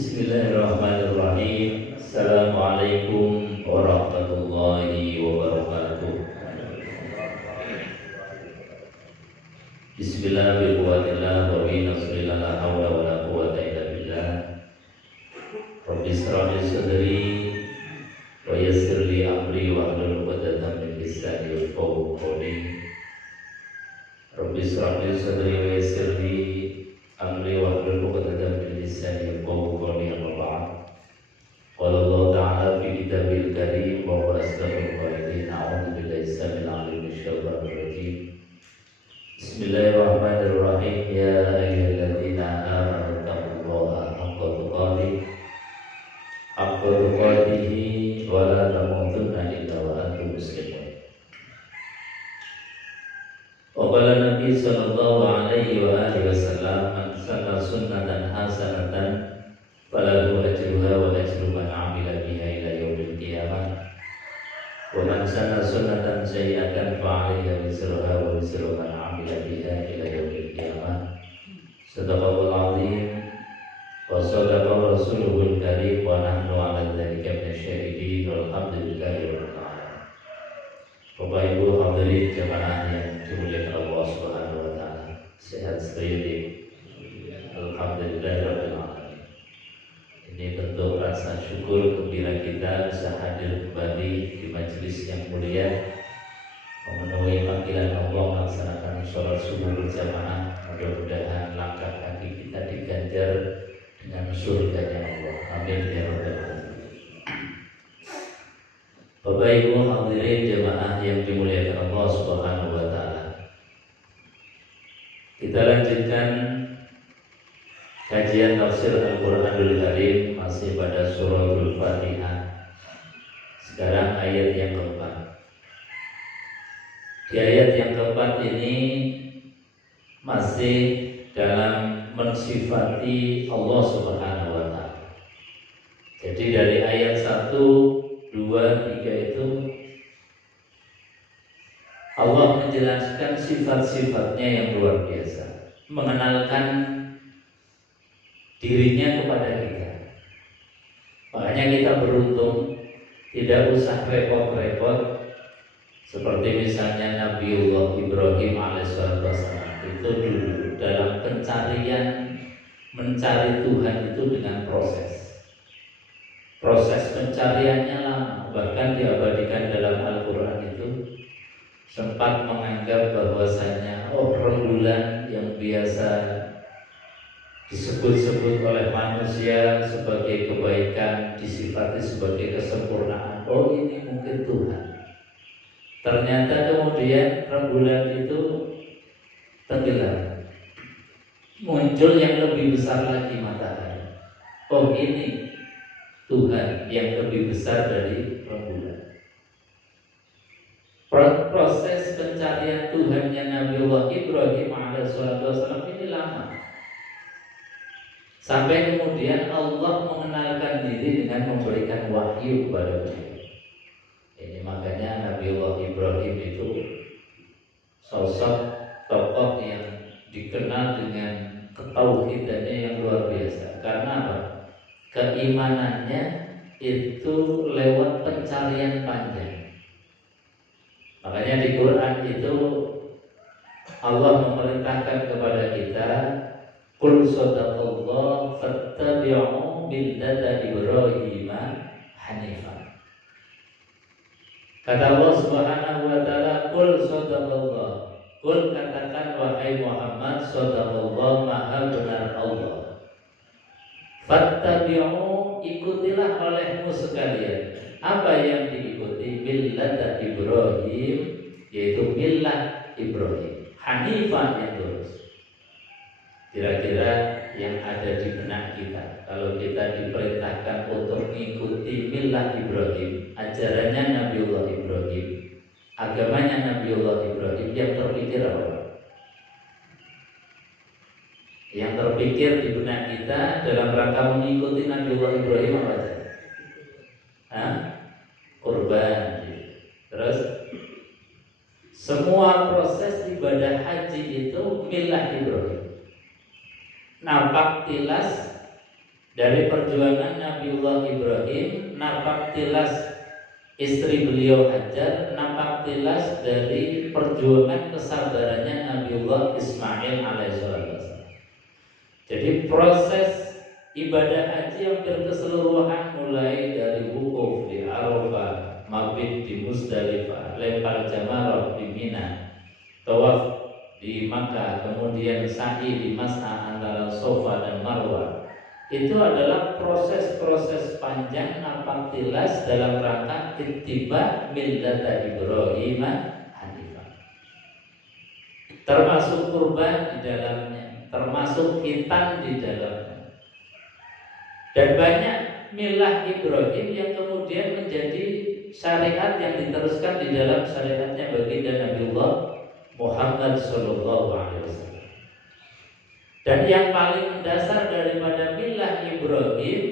Bismillahirrahmanirrahim. Assalamualaikum warahmatullahi wabarakatuh. Bismillahirrahmanirrahim. Wa bi nasrillah la haula wa la quwwata illa billah. Rabbi shrah li sadri wa yassir li amri wa hlul 'uqdatam min lisani yafqahu qawli. Rabbi shrah li sadri wa yassir li amri wa hlul 'uqdatam min lisani yafqahu qawli. Amma ba'd. Qala Allah ta'ala fi kitabil karim wa huwa asdaqul qailin. A'udzu billahi samil 'alim minasyaitonir rajim. Bismillahirrahmanirrahim. Ya ayyuhalladzina amanu taqullaha haqqa tuqatih wa la tamutunna illa wa antum muslimun. Wa qala Nabi sallallahu alaihi wa alihi wasallam, man sanna sunnatan hasanatan falahu ajruha wa ajru man 'amila biha ila yaumil qiyamah. Wa man sanna sunnatan sayyi'atan fa 'alaihi wizruha wa wizru man 'amila biha ila yaumil qiyamah. Shadaqallahul 'azim wa shadaqa rasuluhul karim wa nahnu 'ala dzalika minasyahidin walhamdulillahi rabbil alamin. Bapak Ibu hadirin jemaah yang dimuliakan Allah Subhanahu wa taala, sehat sekalian. Alhamdulillahi rabbil alamin. Ini bentuk rasa syukur gembira kita bisa hadir kembali di majelis yang mulia, memenuhi panggilan Allah, melaksanakan sholat subuh berjamaah. Mudah-mudahan langkah kaki kita diganjar dengan surganya Allah. Amin ya rabbal alamin. Bapak Ibu hadirin jemaah yang dimuliakan Allah Subhanahu wa taala. Kita lanjutkan kajian tafsir Al-Qur'anul Karim masih pada suratul Fatihah. Sekarang ayat yang keempat. Di ayat yang keempat ini masih dalam mensifati Allah Subhanahu wa taala. Jadi dari ayat 1, 2, 3 itu Allah menjelaskan sifat-sifatnya yang luar biasa, mengenalkan dirinya kepada kita. Makanya kita beruntung, tidak usah repot-repot. Seperti misalnya Nabiullah Ibrahim alaihissalam itu dulu dalam pencarian, mencari Tuhan itu dengan proses pencariannya lama. Bahkan diabadikan dalam Al-Quran itu sempat menganggap bahwasanya rembulan yang biasa disebut-sebut oleh manusia sebagai kebaikan, disifati sebagai kesempurnaan, ini mungkin Tuhan. Ternyata kemudian rembulan itu tenggelam, muncul yang lebih besar lagi matahari. Ini Tuhan yang lebih besar dari rembulan. Proses pencarian Tuhannya Nabiullah Ibrahim alaihissalam ini lama. Sampai kemudian Allah mengenalkan diri dengan memberikan wahyu kepada beliau. Ini makanya Nabiullah Ibrahim itu sosok tokoh yang dikenal dengan ketauhidannya yang luar biasa. Karena apa? Keimanannya itu lewat pencarian panjang. Makanya di Quran itu Allah memerintahkan kepada kita, qul sadaqallah fattabi'u millata Ibrahim hanifan. Kata Allah Subhanahu wa taala, qul sadaqallah. Qul, katakan wahai Muhammad, sadaqallah, maha benar Allah. Fattabi'u, ikutilah olehmu sekalian. Apa yang diikuti? Millata Ibrahim, yaitu millah Ibrahim, hanifan, yang lurus. Kira-kira yang ada di benak kita, kalau kita diperintahkan untuk mengikuti millah Ibrahim, ajarannya Nabiullah Ibrahim, agamanya Nabiullah Ibrahim, yang terpikir apa? Yang terpikir di benak kita dalam rangka mengikuti Nabiullah Ibrahim apa saja? Kurban. Terus semua proses ibadah haji itu millah Ibrahim. Nampak tilas dari perjuangan Nabiullah Ibrahim, napak tilas istri beliau Hajar, napak tilas dari perjuangan kesabarannya Nabiullah Ismail alaihissalam. Jadi proses ibadah haji hampir keseluruhan, mulai dari wukuf di Arafah, mabit di Musdalifah, lempar jamarah di Mina, tawaf di Makkah, kemudian sa'i di Mas'a antara Safa dan Marwah. Itu adalah proses-proses panjang napak tilas dalam rangka ittiba millata Ibrahim hanifah. Termasuk kurban di dalamnya, termasuk khitan di dalamnya. Dan banyak milah Ibrahim yang kemudian menjadi syariat yang diteruskan di dalam syariatnya baginda Nabiullah Muhammad sallallahu alaihi wasallam. Dan yang paling mendasar daripada milah Ibrahim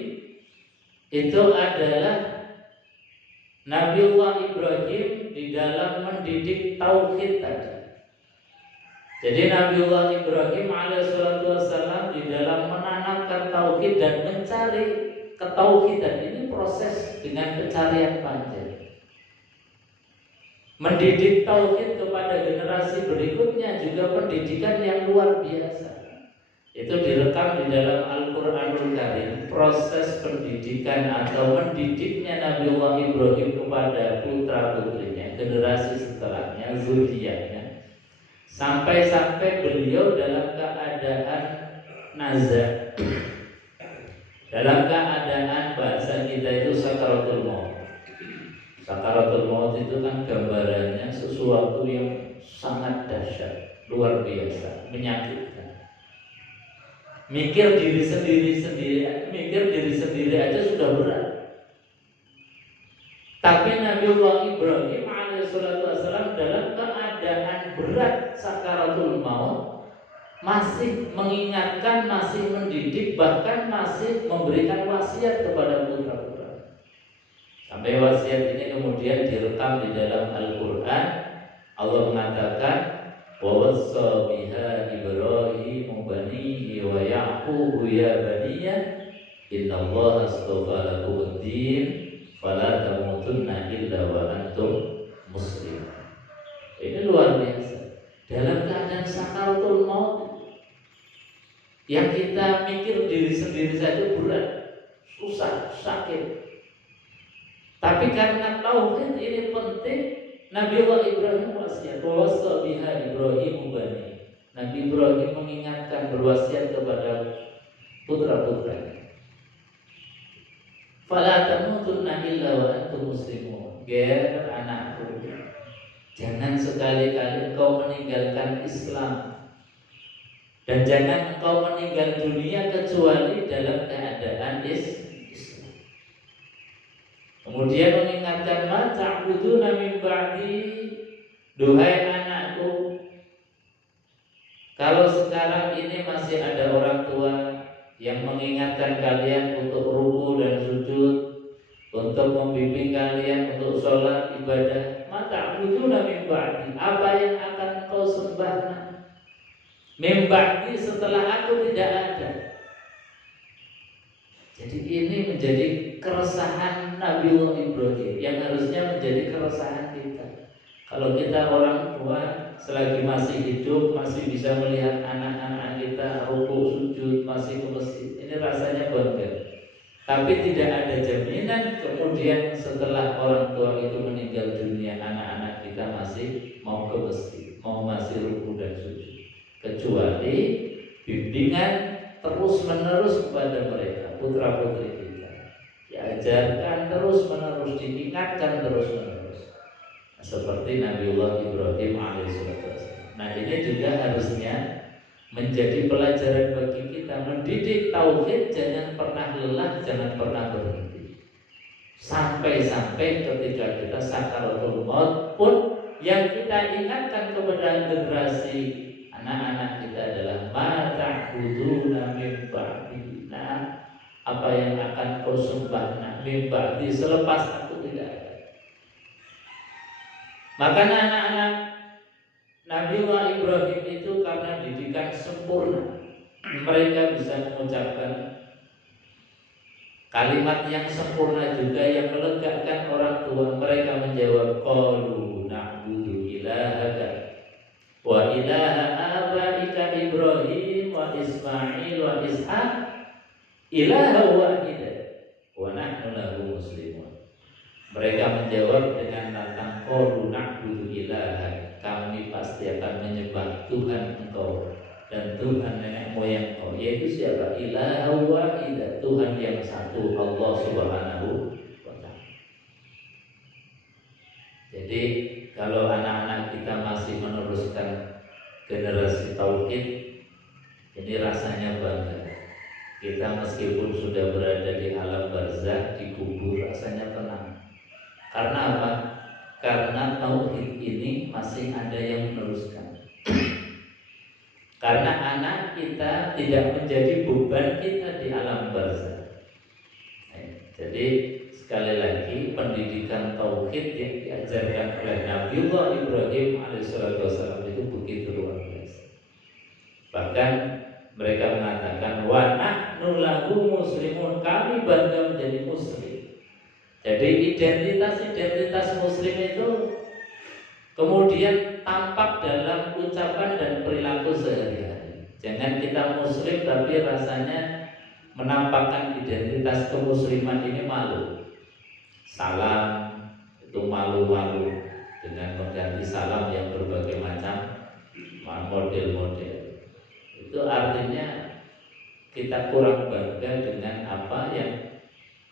itu adalah Nabiullah Ibrahim di dalam mendidik tauhid tadi. Jadi Nabiullah Ibrahim alaihissalam di dalam menanamkan tauhid dan mencari ketauhidan, ini proses dengan pencarian panjang. Mendidik tauhid kepada generasi berikutnya juga pendidikan yang luar biasa. Itu direkam di dalam Al-Quranul Karim, proses pendidikan atau mendidiknya Nabiullah Ibrahim kepada putra-putrinya, generasi setelahnya, zuriyahnya, sampai beliau dalam keadaan nazar, dalam keadaan bahasa kita itu sakaratul maut. Sakaratul maut itu kan gambarannya sesuatu yang sangat dahsyat, luar biasa, menyakitkan. Mikir diri sendiri aja sudah berat. Tapi Nabiullah Ibrahim alaihissalam dalam keadaan berat sakaratul maut masih mengingatkan, masih mendidik, bahkan masih memberikan wasiat kepada putra-putra. Sampai wasiat ini kemudian direkam di dalam Al-Quran. Allah mengatakan, wa wassa biha Ibrahim banihi wa Ya'qub ya baniya innallaha astafa lakum ad-din fala tamutunna illa wa antum muslimun. Ini luar biasa. Dalam keadaan sakaratul maut yang kita mikir diri sendiri saja berat, susah, sakit. Tapi karena tauhid ini penting, Nabiullah Ibrahim wasiat, wasa biha Ibrahim bani. Nabi Ibrahim mengingatkan, berwasiat kepada putra-putranya. Fala tamutunna illa wa antum muslimun. Ger anakku, jangan sekali-kali engkau meninggalkan Islam, dan jangan engkau meninggal dunia kecuali dalam keadaan Islam. Kemudian mengingatkan, ma ta'buduna min ba'di, duhai anakku, kalau sekarang ini masih ada orang tua yang mengingatkan kalian untuk ruku dan sujud, untuk membimbing kalian untuk sholat ibadah, ma ta'buduna min ba'di, apa yang akan kau sembah min ba'di setelah aku tidak ada. Jadi ini menjadi keresahan Nabiullah Ibrahim yang harusnya menjadi keresahan kita. Kalau kita orang tua selagi masih hidup, masih bisa melihat anak-anak kita ruku sujud, masih ke masjid, ini rasanya bangga. Tapi tidak ada jaminan kemudian setelah orang tua itu meninggal dunia, anak-anak kita masih mau ke masjid, mau masih ruku dan sujud, kecuali bimbingan terus-menerus kepada mereka, putra-putri kita, diajarkan terus-menerus, diingatkan terus-menerus, seperti Nabiullah Ibrahim alaihissalam. Nah, ini juga harusnya menjadi pelajaran bagi kita. Mendidik tauhid jangan pernah lelah, jangan pernah berhenti, sampai ketika kita sakaratul maut pun yang kita ingatkan kepada generasi anak-anak kita adalah ma ta'buduna min ba'di, apa yang akan kau sembah min ba'di selepas aku tidak ada. Maka anak-anak Nabiullah Ibrahim itu karena didikan sempurna, mereka bisa mengucapkan Kalimat yang sempurna juga yang melegakan orang tua. Mereka menjawab, qalu na'budu ilahaka wa ilaha abaika Ibrahim wa Ismail wa Ishaq ilaha wahida wa nahnu lahu muslimun. Mereka menjawab dengan lantang, qalu na'budu ilahaka, kami pasti akan menyembah Tuhan engkau dan Tuhan nenek moyang kau, yaitu siapa? Ilaha wahida, Tuhan yang satu, Allah Subhanahu wa ta'ala. Jadi kalau anak-anak kita masih meneruskan generasi tauhid, ini rasanya bangga. Kita meskipun sudah berada di alam barzakh, di kubur, rasanya tenang. Karena apa? Karena tauhid ini masih ada yang meneruskan. Karena anak kita tidak menjadi beban kita di alam barzakh. Jadi sekali lagi, pendidikan tauhid yang diajarkan oleh Nabiullah Ibrahim alaihissalam itu begitu luar biasa. Bahkan mereka mengatakan, wa nahnu lahu muslimun, kami bangga menjadi muslim. Jadi identitas muslim itu kemudian tampak dalam ucapan dan perilaku sehari-hari. Jangan kita muslim tapi rasanya menampakkan identitas kemusliman ini malu. Salam itu malu-malu dengan mengganti salam yang berbagai macam model-model. Itu artinya kita kurang bangga dengan apa yang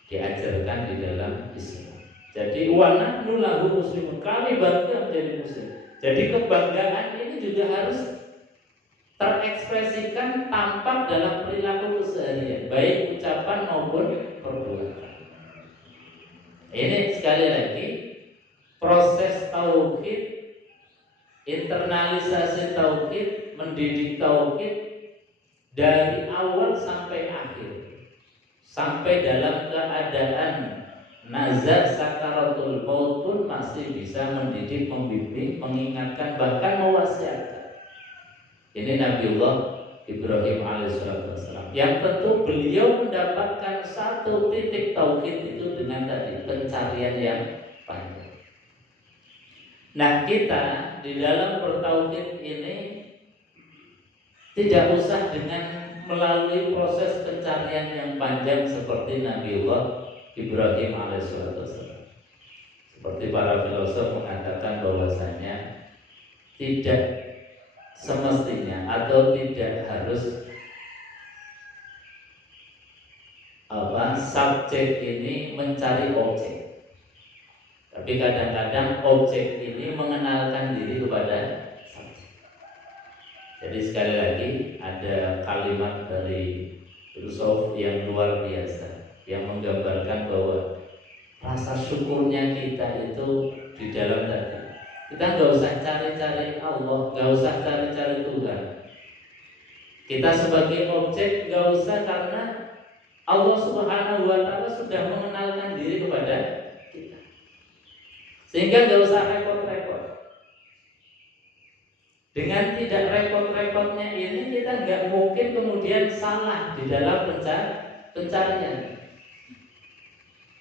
diajarkan di dalam Islam. Jadi wa nahnu lahu muslimun, kami bangga menjadi muslim. Jadi kebanggaan ini juga harus terekspresikan tampak dalam perilaku keseharian, baik ucapan maupun perbuatan. Ini sekali lagi proses tauhid, internalisasi tauhid, mendidik tauhid dari awal sampai akhir, sampai dalam keadaan nazar sakaratul maut pun masih bisa mendidik, membimbing, mengingatkan, bahkan mewasiatkan. Ini Nabiullah Ibrahim alaihissalam, yang tentu beliau mendapatkan satu titik tauhid itu dengan tadi pencarian yang panjang. Nah, kita di dalam bertauhid ini tidak usah dengan melalui proses pencarian yang panjang seperti Nabiullah Ibrahim alaihissalam. Seperti para filosof mengatakan bahwasanya tidak semestinya atau tidak harus subjek ini mencari objek, tapi kadang-kadang objek ini mengenalkan diri kepada subjek. Jadi sekali lagi ada kalimat dari filosof yang luar biasa yang menggambarkan bahwa rasa syukurnya kita itu di dalam tadi. Kita nggak usah cari-cari Allah, nggak usah cari-cari Tuhan. Kita sebagai objek nggak usah, karena Allah Subhanahu wa ta'ala sudah mengenalkan diri kepada kita. Sehingga nggak usah repot-repot. Dengan tidak repot-repotnya ini, kita nggak mungkin kemudian salah di dalam pencarian.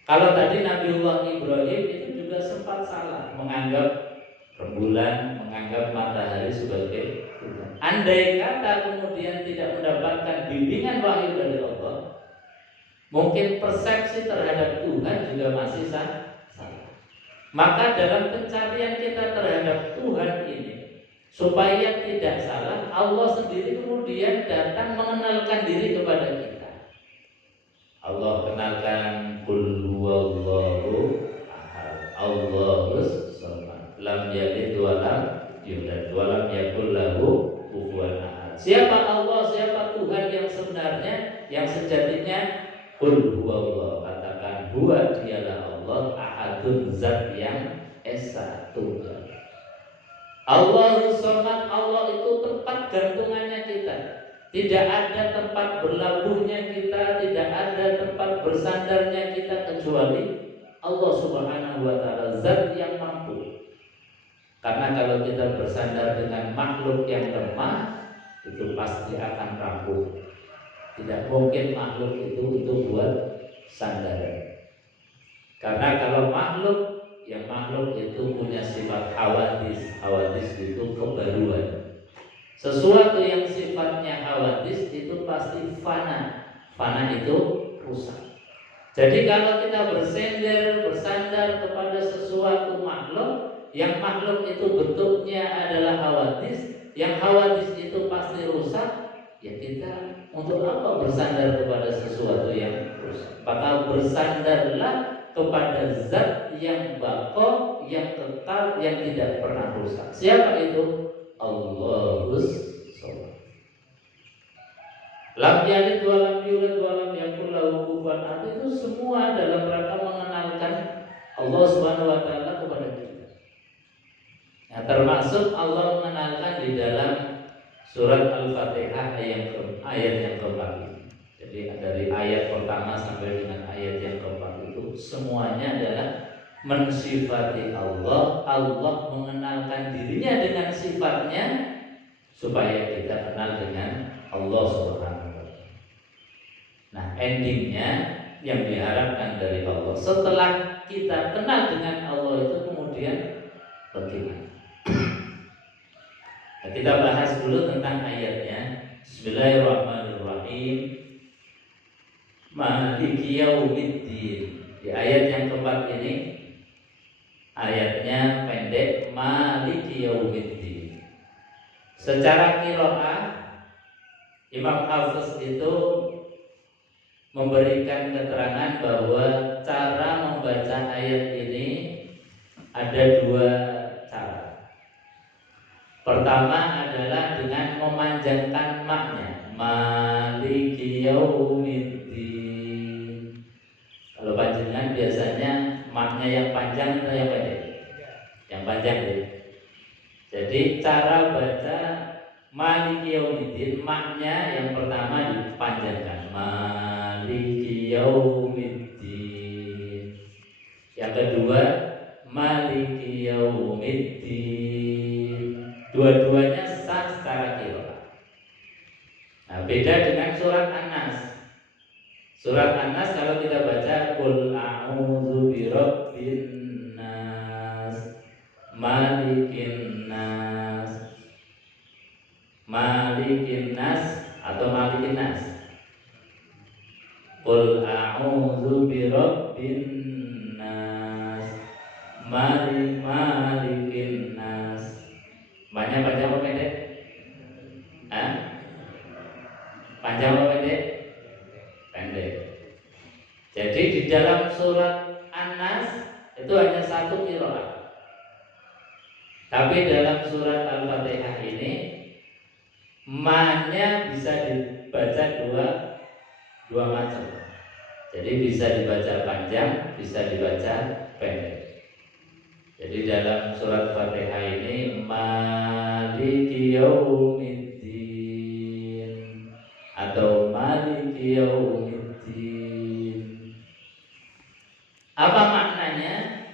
Kalau tadi Nabiullah Ibrahim itu juga sempat salah, menganggap rembulan, menganggap matahari sebagai Tuhan. Andai kata kemudian tidak mendapatkan bimbingan wahyu dari Allah, mungkin persepsi terhadap Tuhan juga masih salah. Maka dalam pencarian kita terhadap Tuhan ini, supaya tidak salah, Allah sendiri kemudian datang mengenalkan diri kepada kita. Allah kenalkan, qul huwallahu ahad, Allahus samad, lam yalid wa lam yulad wa lam yakul lahu kufuwan ahad. Siapa Allah, siapa Tuhan yang sebenarnya, yang sejatinya? Qul huwallahu, katakan huwa, dialah Allah, ahadun, zat yang esa, tunggal. Allahus samad, Allah itu tempat gantungannya kita. Tidak ada tempat berlabuhnya kita, tidak ada tempat bersandarnya kita kecuali Allah Subhanahu wa ta'ala, zat yang mampu. Karena kalau kita bersandar dengan makhluk yang lemah, itu pasti akan rapuh. Tidak mungkin makhluk itu buat sandaran. Karena kalau makhluk, yang makhluk itu punya sifat hawadis. Hawadis itu kebaruan. Sesuatu yang sifatnya hawadis itu pasti fana. Fana itu rusak. Jadi kalau kita bersandar kepada sesuatu makhluk, yang makhluk itu bentuknya adalah hawadis, yang hawadis itu pasti rusak, ya kita untuk apa bersandar kepada sesuatu yang rusak? Maka bersandarlah kepada zat yang baqo, yang kekal, yang tidak pernah rusak. Siapa itu? Allahus Somad. Lam yalid wa lam yulad wa lam yakul lahu kufuwan ahad. Itu semua dalam rangka mengenalkan Allah Subhanahu wa taala kepada kita. Nah, termasuk Allah mengenalkan di dalam surat Al-Fatihah ayat yang keempat ini. Jadi dari ayat pertama sampai dengan ayat yang keempat itu semuanya adalah mensifati Allah. Allah mengenalkan dirinya dengan sifatnya supaya kita kenal dengan Allah Subhanahu wa taala. Nah, endingnya yang diharapkan dari Allah setelah kita kenal dengan Allah itu kemudian bagaimana? Nah, kita bahas dulu tentang ayatnya. Bismillahirrahmanirrahim. Maliki yaumiddin. Di ayat yang keempat ini ayatnya pendek, Maliki yaumiddin. Secara qiraah Imam Hafiz itu memberikan keterangan bahwa cara membaca ayat ini ada dua cara. Pertama adalah dengan memanjangkan maknya, Maliki yaumiddin. Kalau panjangan biasanya maknya yang panjang atau yang pendek? Yang panjang ya. Jadi cara baca Maliki yaumiddin, maknya yang pertama dipanjangkan, Maliki yaumiddin. Yang kedua, Maliki yaumiddin. Dua-duanya sah secara qiraah. Nah, beda dengan surat An-Nas. Surat An-Nas kalau kita baca Qul a'udzu birabbin nas, malikin nas, Malikin nas atau Malikin nas. Qul a'udzu birabbin nas, Malikin nas. Panjang apa pendek? Hah? Panjang apa pendek? Pendek. Jadi di dalam surat An-Nas itu hanya satu qiraah. Tapi dalam surat Al-Fatihah ini ma-nya bisa dibaca dua macam. Jadi bisa dibaca panjang, bisa dibaca pendek. Jadi dalam surat Fatihah ini Maliki yaumiddin atau Maliki yaumiddin. Apa maknanya?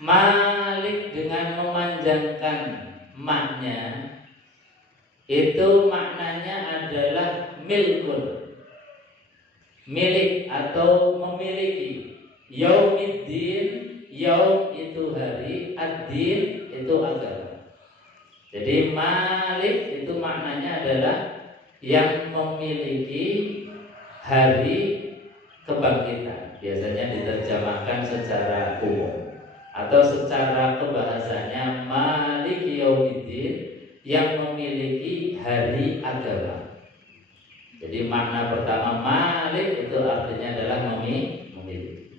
Malik dengan memanjangkan maknya itu maknanya adalah milkun, milik atau memiliki. Yaumiddin, yaum itu hari, ad-din itu agama. Jadi malik itu maknanya adalah yang memiliki hari kebangkitan. Biasanya diterjemahkan secara umum atau secara kebahasanya Maliki yaumiddin, yang memiliki hari agama. Jadi makna pertama Malik itu artinya adalah memiliki.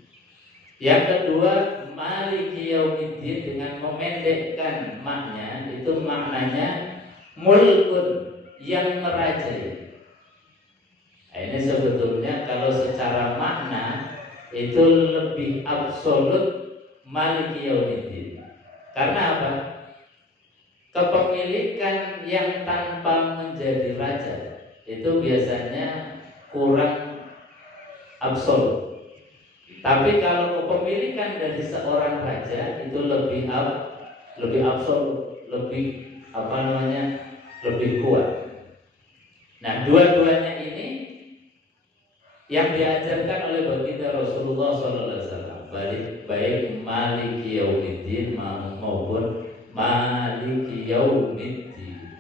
Yang kedua Maliki yaumiddin dengan memendekkan maknya itu maknanya mulkun, yang merajai. Nah, ini sebetulnya kalau secara makna itu lebih absolut Maliki yaumiddin. Karena apa? Kepemilikan yang tanpa menjadi raja itu biasanya kurang absolut. Tapi kalau kepemilikan dari seorang raja itu lebih absolut, lebih lebih kuat. Nah, dua-duanya ini yang diajarkan oleh baginda Rasulullah SAW, baik maliki yaumiddin maupun maliki yaumiddin.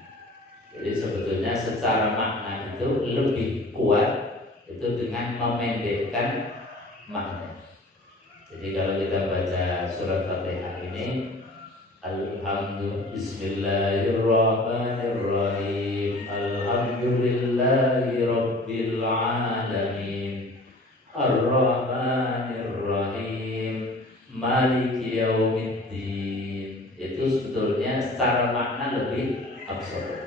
Jadi sebetulnya secara makna itu lebih kuat itu dengan memendekkan makna. Jadi kalau kita baca surat Fatihah ini, Alhamdulillah, Bismillahirrahmanirrahim, Alhamdulillahi Rabbil Alamin, Ar-Rahmanir-Rahim, Maliki Yaumiddin. Itu sebetulnya secara makna lebih absolut.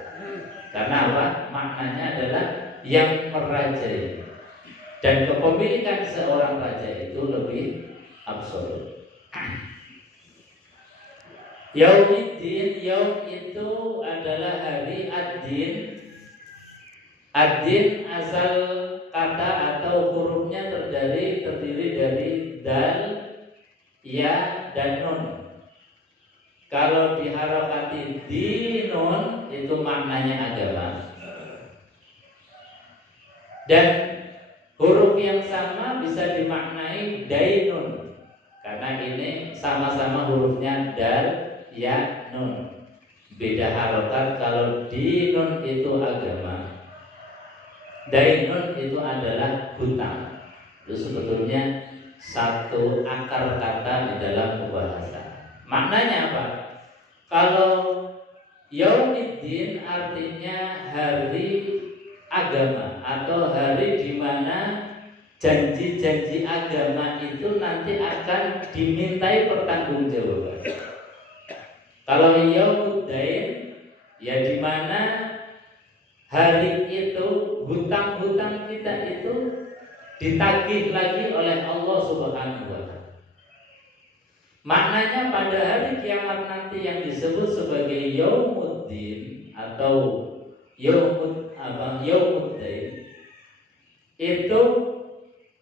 Karena apa? Maknanya adalah yang merajai. Dan kepemilikan seorang raja itu lebih absolut. Yaumiddin, yaum itu adalah hari ad-din. Ad-din asal kata atau hurufnya terdiri dari dal, ya, dan nun. Kalau diharokati dinun itu maknanya agama. Dan huruf yang sama bisa dimaknai dainun, karena ini sama-sama hurufnya dal, ya, nun. Beda harokat. Kalau dinun itu agama, dainun itu adalah hutang. Itu sebetulnya satu akar kata di dalam bahasa. Maknanya apa? Kalau yaumiddin artinya hari agama atau hari di mana janji-janji agama itu nanti akan dimintai pertanggungjawaban. Kalau yaumuddain, ya di mana hari itu hutang-hutang kita itu ditagih lagi oleh Allah Subhanahu wa Ta'ala. Maknanya pada hari kiamat nanti yang disebut sebagai yaumuddin atau yaumuddain, itu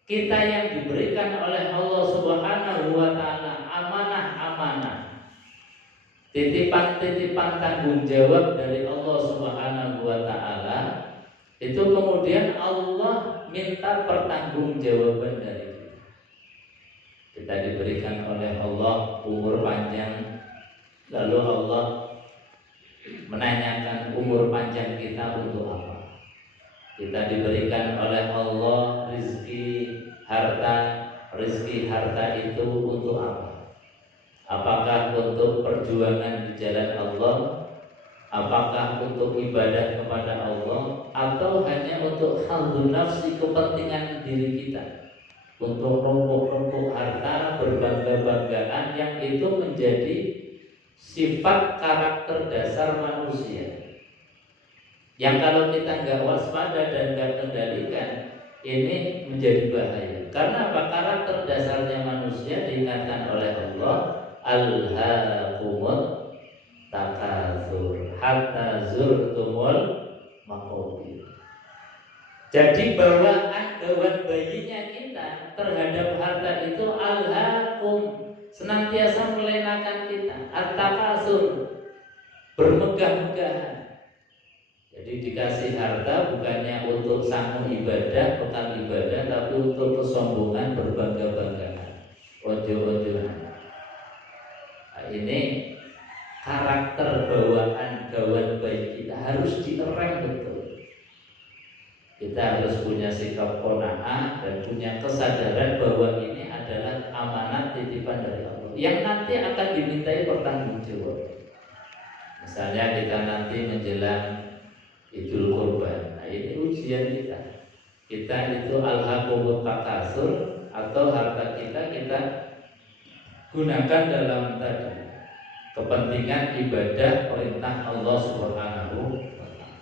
kita yang diberikan oleh Allah Subhanahu wa Ta'ala amanah-amanah, titipan-titipan tanggung jawab dari Allah Subhanahu wa Ta'ala, itu kemudian Allah minta pertanggungjawaban dari kita. Kita diberikan oleh Allah umur panjang, lalu Allah menanyakan umur panjang kita untuk apa? Kita diberikan oleh Allah rezeki harta itu untuk apa? Apakah untuk perjuangan di jalan Allah? Apakah untuk ibadah kepada Allah? Atau hanya untuk halu nafsi, kepentingan diri kita? Untuk numpuk-numpuk harta, berbangga-banggaan, yang itu menjadi sifat karakter dasar manusia, yang kalau kita nggak waspada dan nggak kendalikan, ini menjadi bahaya. Karena apa? Karakter dasarnya manusia diingatkan oleh Allah, alhaakumut takatsur hatta zurtumul maqabir. Jadi bawaan bayinya kita terhadap harta itu alhaakum, senantiasa melenakan kita, at-takatsur, bermegah-megahan. Jadi dikasih harta bukannya untuk sangu ibadah, bekal ibadah, tapi untuk kesombongan, berbangga-banggaan, ojo-ojoan. Nah, ini karakter bawaan gawan bayi kita harus direm betul. Kita harus punya sikap qanaah dan punya kesadaran bahwa ini adalah amanat titipan dari Allah yang nanti akan dimintai pertanggungjawaban. Misalnya kita nanti menjelang Idul Kurban, nah ini ujian kita. Kita itu alhaqumut takatsur, atau harta kita gunakan dalam tadi kepentingan ibadah perintah Allah Subhanahu wa Ta'ala.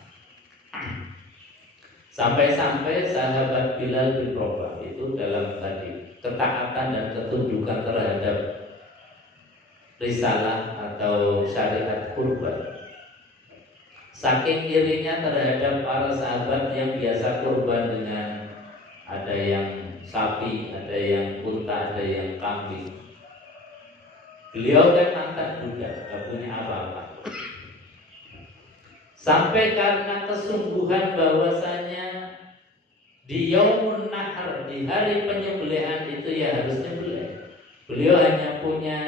Sampai-sampai sahabat Bilal bin Rabah itu dalam tadi ketaatan dan ketundukan terhadap risalah atau syariat kurban, saking irinya terhadap para sahabat yang biasa kurban dengan ada yang sapi, ada yang unta, ada yang kambing. Beliau kan mantan budak, gak punya apa-apa. Sampai karena kesungguhan bahwasanya Di yaumun nahar, di hari penyembelihan itu ya harus nyembelih. Beliau hanya punya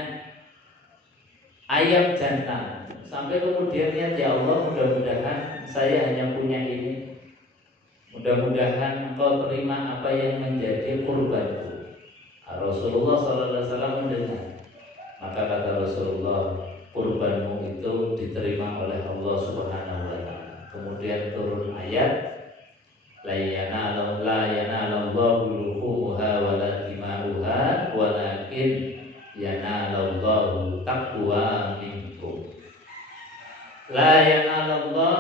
ayam jantan. Sampai kemudian niat, ya Allah, mudah-mudahan saya hanya punya ini. Mudah-mudahan Engkau terima apa yang menjadi kurbanku. Rasulullah SAW mendengar. Maka kata Rasulullah, kurbanmu itu diterima oleh Allah Subhanahu wa Ta'ala. Kemudian turun ayat, la yanalallahu luhumuha wala dima'uha walakin yanalallahu taqwa minkum. La yanalallah,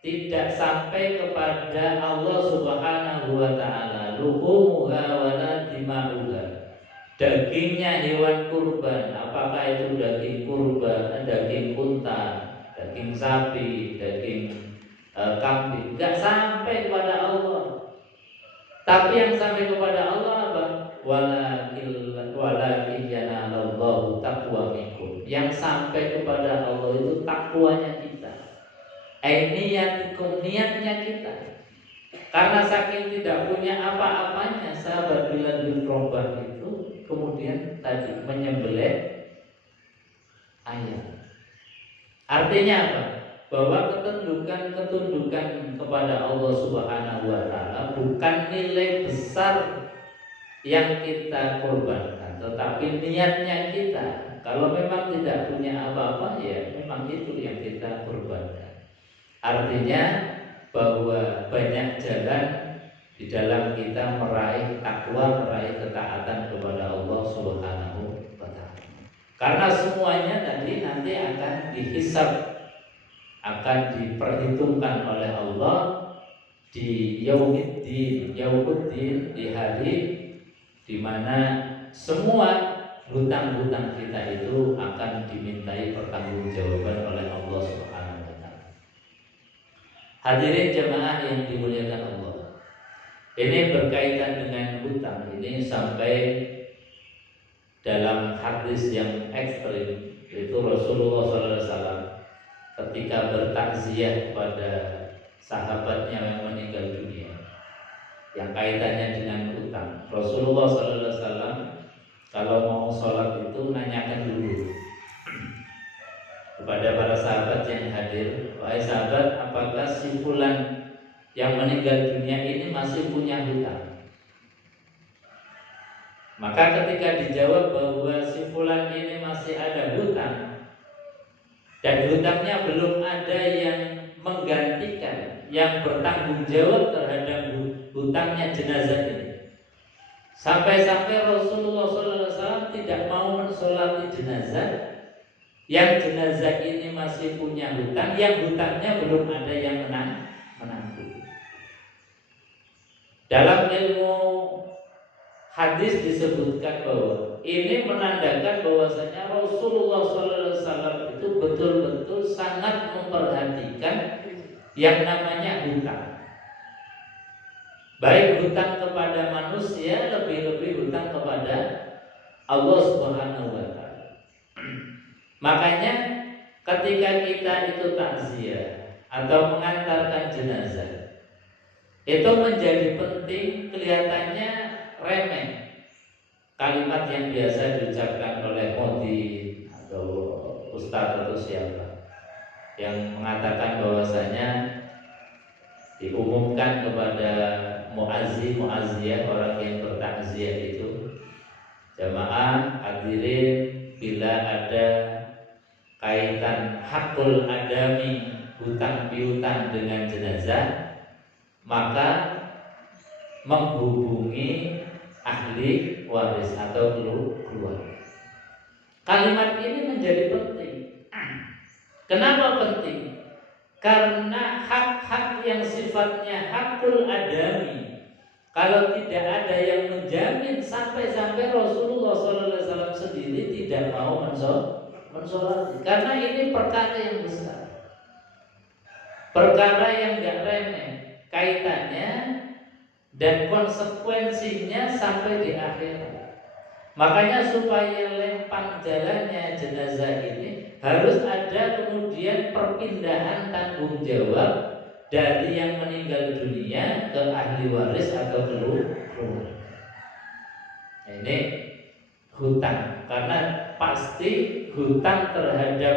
tidak sampai kepada Allah Subhanahu wa Ta'ala luhumuha wala dima'uha, dagingnya hewan kurban, apakah itu daging kurban, daging unta, daging sapi, daging kambing, enggak sampai kepada Allah. Tapi yang sampai kepada Allah apa? Walakin yanalallahu taqwa minkum. Yang sampai kepada Allah itu takwanya kita. Niyatikum, niatnya kita. Karena saking tidak punya apa-apanya, sahabat Bilal bin Rabah itu kemudian tadi menyembelih ayam. Artinya apa? Bahwa ketundukan kepada Allah Subhanahu wa Ta'ala bukan nilai besar yang kita korbankan, tetapi niatnya kita. Kalau memang tidak punya apa-apa, ya memang itu yang kita korbankan. Artinya bahwa banyak jalan di dalam kita meraih takwa, meraih ketaatan kepada Allah Subhanahu wa Ta'ala. Karena semuanya tadi nanti akan dihisab, akan diperhitungkan oleh Allah di yaumiddin, di hari di mana semua hutang-hutang kita itu akan dimintai pertanggungjawaban oleh Allah Subhanahu wa Ta'ala. Hadirin jemaah yang dimuliakan Allah, ini berkaitan dengan hutang ini sampai dalam hadis yang ekstrim, yaitu Rasulullah SAW ketika bertakziah kepada sahabatnya yang meninggal dunia yang kaitannya dengan hutang. Rasulullah SAW kalau mau sholat itu nanyakan dulu kepada para sahabat yang hadir, wahai sahabat, apakah si fulan yang meninggal dunia ini masih punya hutang? Maka ketika dijawab bahwa si fulan ini masih ada hutang dan hutangnya belum ada yang menggantikan, yang bertanggung jawab terhadap hutangnya jenazah ini, sampai-sampai Rasulullah SAW tidak mau mensolati jenazah yang jenazah ini masih punya hutang, yang hutangnya belum ada yang menanggung. Dalam ilmu hadis disebutkan bahwa ini menandakan bahwasanya Rasulullah SAW itu betul-betul sangat memperhatikan yang namanya hutang. Baik hutang kepada manusia, lebih-lebih hutang kepada Allah Subhanahu wa Ta'ala. Makanya ketika kita itu takziah atau mengantarkan jenazah, itu menjadi penting, kelihatannya remeh kalimat yang biasa diucapkan oleh Modi atau Ustadz atau siapa yang mengatakan bahwasanya diumumkan kepada muazziyah, orang yang bertakziah itu, jamaah hadirin, bila ada kaitan hakul adami, hutang piutang dengan jenazah, maka menghubungi ahli waris atau keluarga. Kalimat ini menjadi penting. Kenapa penting? Karena hak-hak yang sifatnya hakul adami, kalau tidak ada yang menjamin, sampai-sampai Rasulullah SAW sendiri tidak mau mensolati. Karena ini perkara yang besar, perkara yang gak remeh kaitannya dan konsekuensinya sampai di akhirat. Makanya supaya lempang jalannya jenazah ini harus ada kemudian perpindahan tanggung jawab dari yang meninggal dunia ke ahli waris atau keluarga. Ini hutang, karena pasti hutang terhadap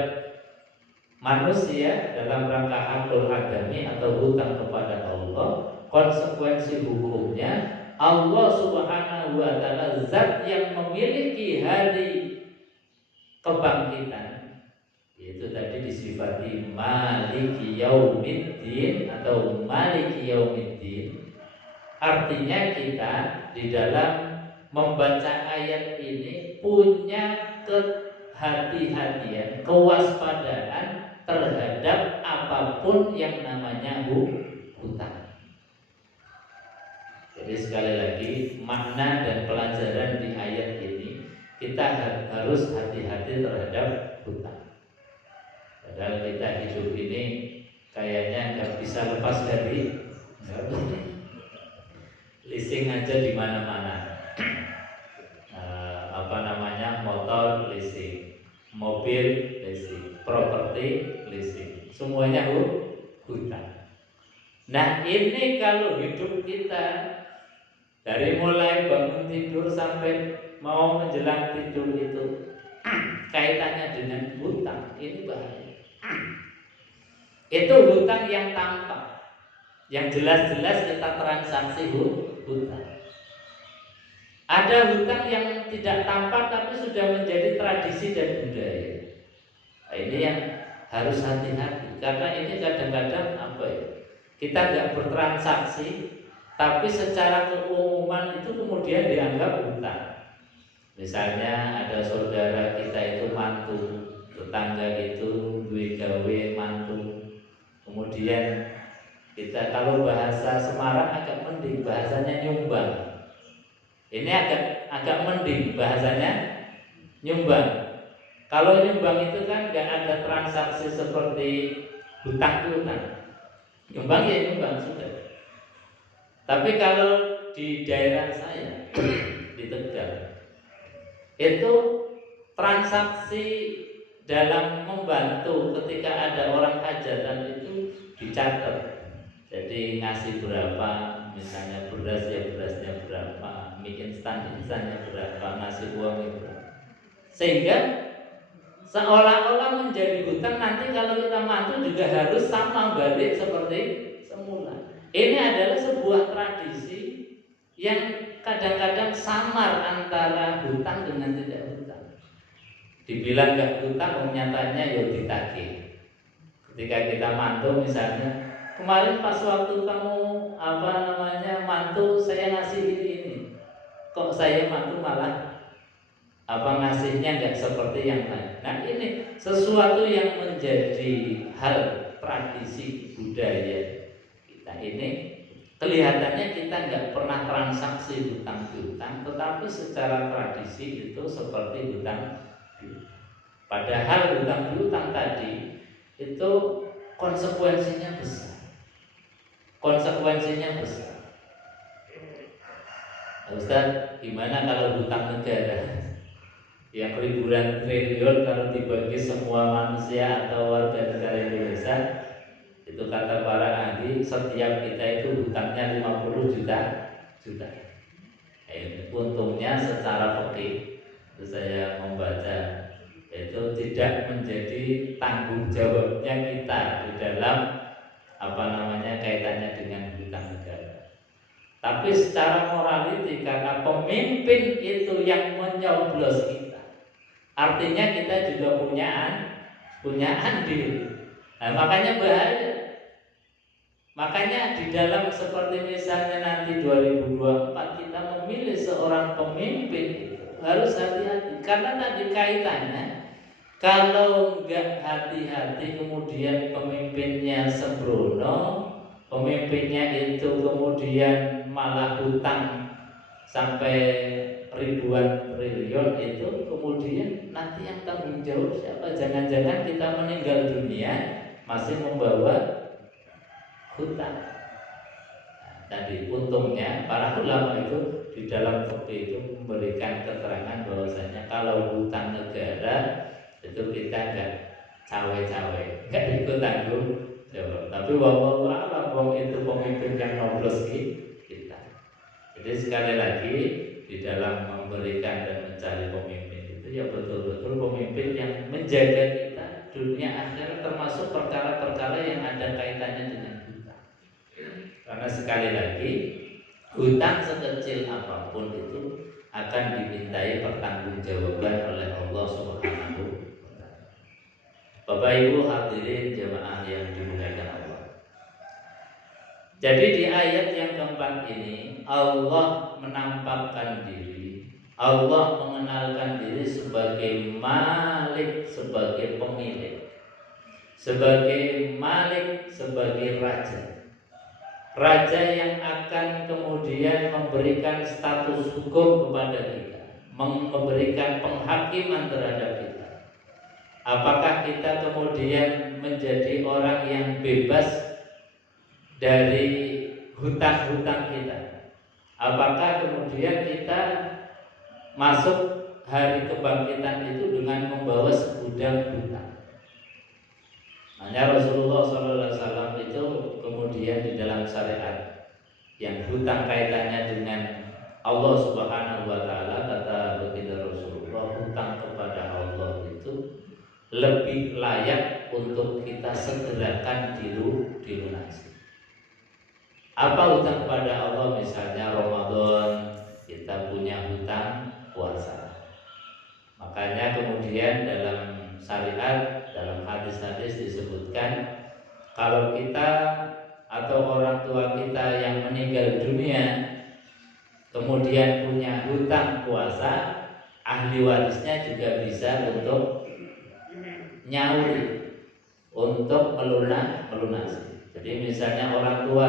manusia dalam rangka hakul adami atau hutang kepada Allah, konsekuensi hukumnya Allah Subhanahu wa taala zat yang memiliki hari kebangkitan, yaitu tadi disifati Maliki Yaumiddin atau Maliki Yaumiddin. Artinya kita di dalam membaca ayat ini punya kehati-hatian, kewaspadaan terhadap apapun yang namanya hutang. Jadi sekali lagi makna dan pelajaran di ayat ini, kita harus hati-hati terhadap hutang. Padahal kita hidup ini kayaknya nggak bisa lepas dari leasing aja di mana-mana. Motor leasing, mobil leasing, properti leasing, semuanya hutang. Nah ini kalau hidup kita dari mulai bangun tidur sampai mau menjelang tidur itu kaitannya dengan hutang, ini bahaya. Itu hutang yang tampak, yang jelas-jelas kita transaksi hutang. Ada hutang yang tidak tampak tapi sudah menjadi tradisi dan budaya. Nah, ini yang harus hati-hati, karena ini kadang-kadang kita nggak bertransaksi, tapi secara keumuman itu kemudian dianggap hutang. Misalnya ada saudara kita itu mantu, tetangga itu duwe gawe mantu, kemudian kita kalau bahasa Semarang agak mending, bahasanya nyumbang. Ini agak mending bahasanya nyumbang. Kalau nyumbang itu kan nggak ada transaksi seperti hutang piutang. Nyumbang ya nyumbang sudah. Tapi kalau di daerah saya di Tegal itu transaksi dalam membantu ketika ada orang hajatan itu dicatat. Jadi ngasih berapa, misalnya beras ya berasnya berapa, mie instannya berapa, ngasih uang itu, sehingga seolah-olah menjadi hutang. Nanti kalau kita mantu juga harus sama balik seperti semula. Ini adalah sebuah tradisi yang kadang-kadang samar antara hutang dengan tidak hutang. Dibilang nggak hutang, nyatanya ya ditagih. Ketika kita mantu misalnya, kemarin pas waktu kamu mantu saya ngasih ini, kok saya mantu malah ngasihnya nggak seperti yang lain. Nah ini sesuatu yang menjadi hal tradisi budaya kita ini, kelihatannya kita nggak pernah transaksi hutang piutang, tetapi secara tradisi itu seperti hutang piutang. Padahal hutang piutang tadi itu konsekuensinya besar. Ustaz, gimana kalau hutang negara yang ribuan triliun kalau dibagi semua manusia atau warga negara Indonesia, itu kata para ahli setiap kita itu hutangnya 50 juta. Untungnya secara fikih itu saya membaca itu tidak menjadi tanggung jawabnya kita di dalam kaitannya dengan hutang negara. Tapi secara morality, karena pemimpin itu yang menyoblos kita, artinya kita juga punya andil. Nah, makanya bahaya. Makanya di dalam seperti misalnya nanti 2024 kita memilih seorang pemimpin itu harus hati-hati, karena tadi kaitannya kalau enggak hati-hati kemudian pemimpinnya sembrono, pemimpinnya itu kemudian malah hutang sampai ribuan triliun, itu kemudian nanti yang tanggung jawab siapa? Jangan-jangan kita meninggal dunia masih membawa hutang. Nah, tadi untungnya para ulama itu di dalam fikih itu memberikan keterangan bahwasanya kalau hutang negara itu kita enggak cawe-cawe, enggak ikut tanggung Ya, tapi wallahu a'lam wong itu pemimpin yang noblos kita. Jadi sekali lagi di dalam memberikan dan mencari pemimpin itu ya betul-betul pemimpin yang menjaga kita dunia akhirat, termasuk perkara-perkara yang ada kaitannya dengan hutang. Karena sekali lagi hutang sekecil apapun itu akan dimintai pertanggungjawaban oleh Allah Subhanahu wa taala. Bapak Ibu hadirin jemaah yang dimuliakan Allah. Jadi di ayat yang keempat ini Allah menampakkan diri, Allah mengenalkan diri sebagai Malik, sebagai pemilik, sebagai Malik, sebagai raja. Raja yang akan kemudian memberikan status hukum kepada kita, memberikan penghakiman terhadap kita. Apakah kita kemudian menjadi orang yang bebas dari hutang-hutang kita? Apakah kemudian kita masuk hari kebangkitan itu dengan membawa segudang hutang? Hanya Rasulullah SAW itu kemudian di dalam syariat yang hutang kaitannya dengan Allah Subhanahu wa taala, kata baginda Rasulullah, hutang kepada Allah itu lebih layak untuk kita segerakan dilunasi. Apa hutang kepada Allah? Misalnya Ramadan kita punya hutang puasa. Makanya kemudian dalam syariat, dalam hadis-hadis disebutkan kalau kita atau orang tua kita yang meninggal dunia kemudian punya hutang puasa, ahli warisnya juga bisa untuk nyauri, untuk melunasi. Jadi misalnya orang tua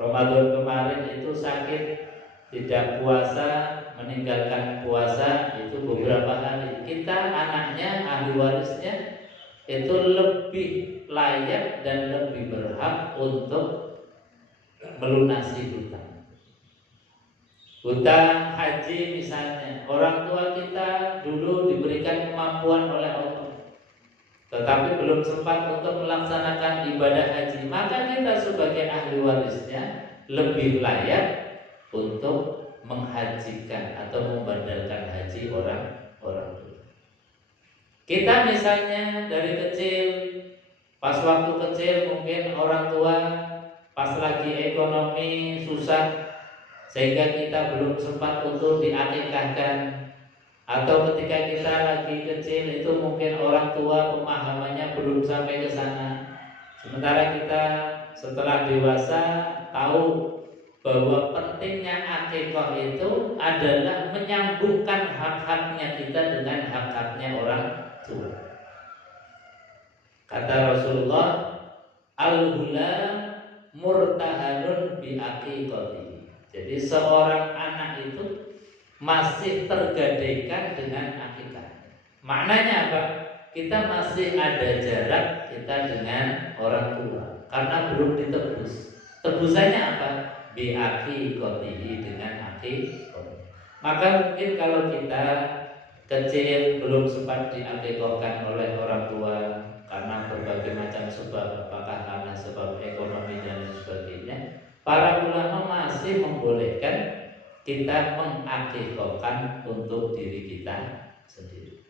Ramadan kemarin itu sakit, tidak puasa, meninggalkan puasa itu beberapa hari, kita anaknya, ahli warisnya itu lebih layak dan lebih berhak untuk melunasi hutang. Hutang haji misalnya, orang tua kita dulu diberikan kemampuan oleh Allah, tetapi belum sempat untuk melaksanakan ibadah haji, maka kita sebagai ahli warisnya lebih layak untuk menghajikan atau membadalkan haji orang tua. Kita misalnya dari kecil, pas waktu kecil mungkin orang tua pas lagi ekonomi susah sehingga kita belum sempat untuk diakikahkan, atau ketika kita lagi kecil itu mungkin orang tua pemahamannya belum sampai ke sana. Sementara kita setelah dewasa tahu bahwa pentingnya akikah itu adalah menyambungkan hak-haknya kita dengan hak-haknya orang tua. Kata Rasulullah, al-ghulam murtahanun bi aqiqati. Jadi seorang anak itu masih tergadaikan dengan akikah. Maknanya apa? Kita masih ada jarak kita dengan orang tua karena belum ditebus. Tebusannya apa? Bi aqiqatihi, dengan akikah. Maka mungkin kalau kita kecil belum sempat diakikahkan oleh orang tua karena berbagai macam sebab, apakah karena sebab ekonomi dan lain sebagainya, para ulama masih membolehkan kita mengakikahkan untuk diri kita sendiri.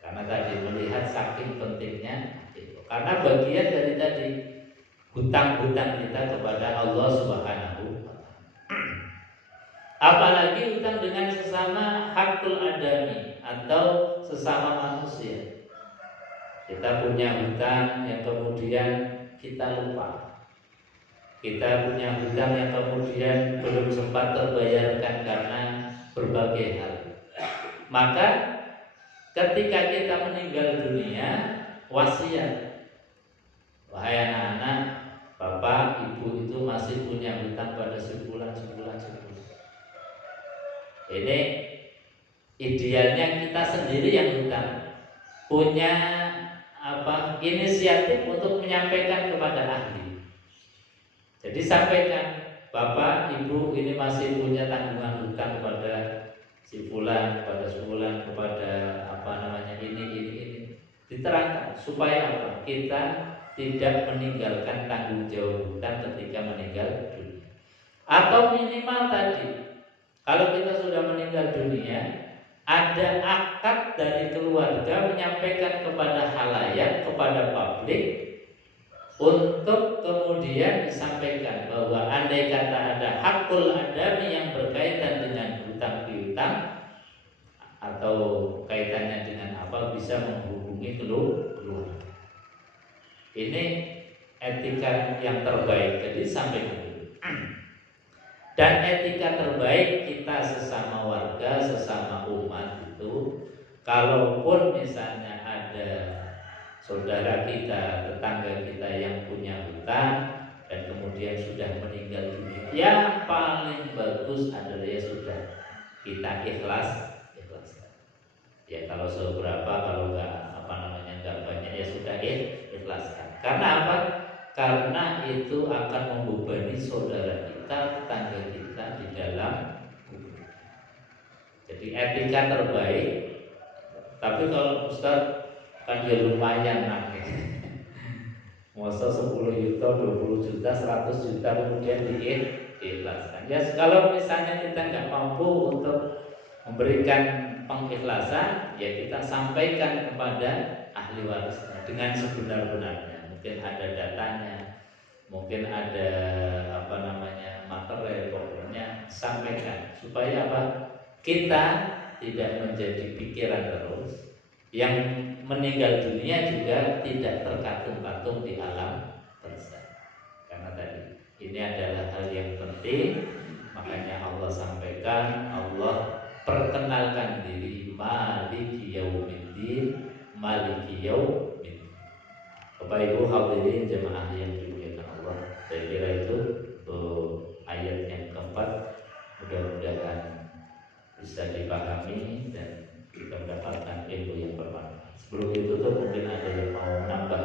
Karena tadi melihat saking pentingnya akikah. Karena bagian dari tadi hutang-hutang kita kepada Allah Subhanahu wa taala. Apalagi hutang dengan sesama hakul adami atau sesama manusia. Kita punya hutang yang kemudian kita lupa. Kita punya hutang yang kemudian belum sempat terbayarkan karena berbagai hal. Maka ketika kita meninggal dunia, wasiat, wahai anak-anak, bapak, ibu itu masih punya hutang pada sebulan. Ini idealnya kita sendiri yang hutang, punya inisiatif untuk menyampaikan kepada ahli. Jadi sampaikan, bapak, ibu ini masih punya tanggungan hutang kepada si fulan, kepada sebulan, kepada ini. Diterangkan supaya apa? Kita tidak meninggalkan tanggung jawab hutang ketika meninggal dunia. Atau minimal tadi, kalau kita sudah meninggal dunia, ada akad dari keluarga menyampaikan kepada halayak, kepada publik, untuk kemudian disampaikan bahwa andai kata ada hakul adami yang berkaitan dengan hutang piutang atau kaitannya dengan apa, bisa menghubungi keluarga. Ini etika yang terbaik, jadi sampai dulu. Dan etika terbaik kita sesama warga, sesama umat itu, kalaupun misalnya ada saudara kita, tetangga kita yang punya hutang dan kemudian sudah meninggal dunia, yang paling bagus adalah ya sudah kita ikhlaskan. Ya kalau seberapa, kalau nggak banyak ya sudah ikhlaskan. Karena apa? Karena itu akan membebani saudara kita, tetangga kita di dalam kubur. Jadi etika terbaik. Tapi kalau Ustaz kan ya lumayan nangis. Masa 10 juta, 20 juta, 100 juta kemudian diikhlaskan. Ya kalau misalnya kita nggak mampu untuk memberikan pengikhlasan, ya kita sampaikan kepada ahli warisnya dengan sebenar-benarnya. Mungkin ada datanya, mungkin ada materi, pokoknya sampaikan supaya apa? Kita tidak menjadi pikiran terus. Yang meninggal dunia juga tidak terkatung-katung di alam barzakh. Karena tadi ini adalah hal yang penting, makanya Allah sampaikan, Allah perkenalkan diri Maliki Yaumiddin, Maliki Yaumiddin. Bapak Ibu hadirin jemaah yang dimuliakan Allah, saya kira itu ayat yang keempat, mudah-mudahan bisa dipahami dan kita mendapatkan ilmu yang bermanfaat. Sebelum ditutup mungkin ada yang mau menambah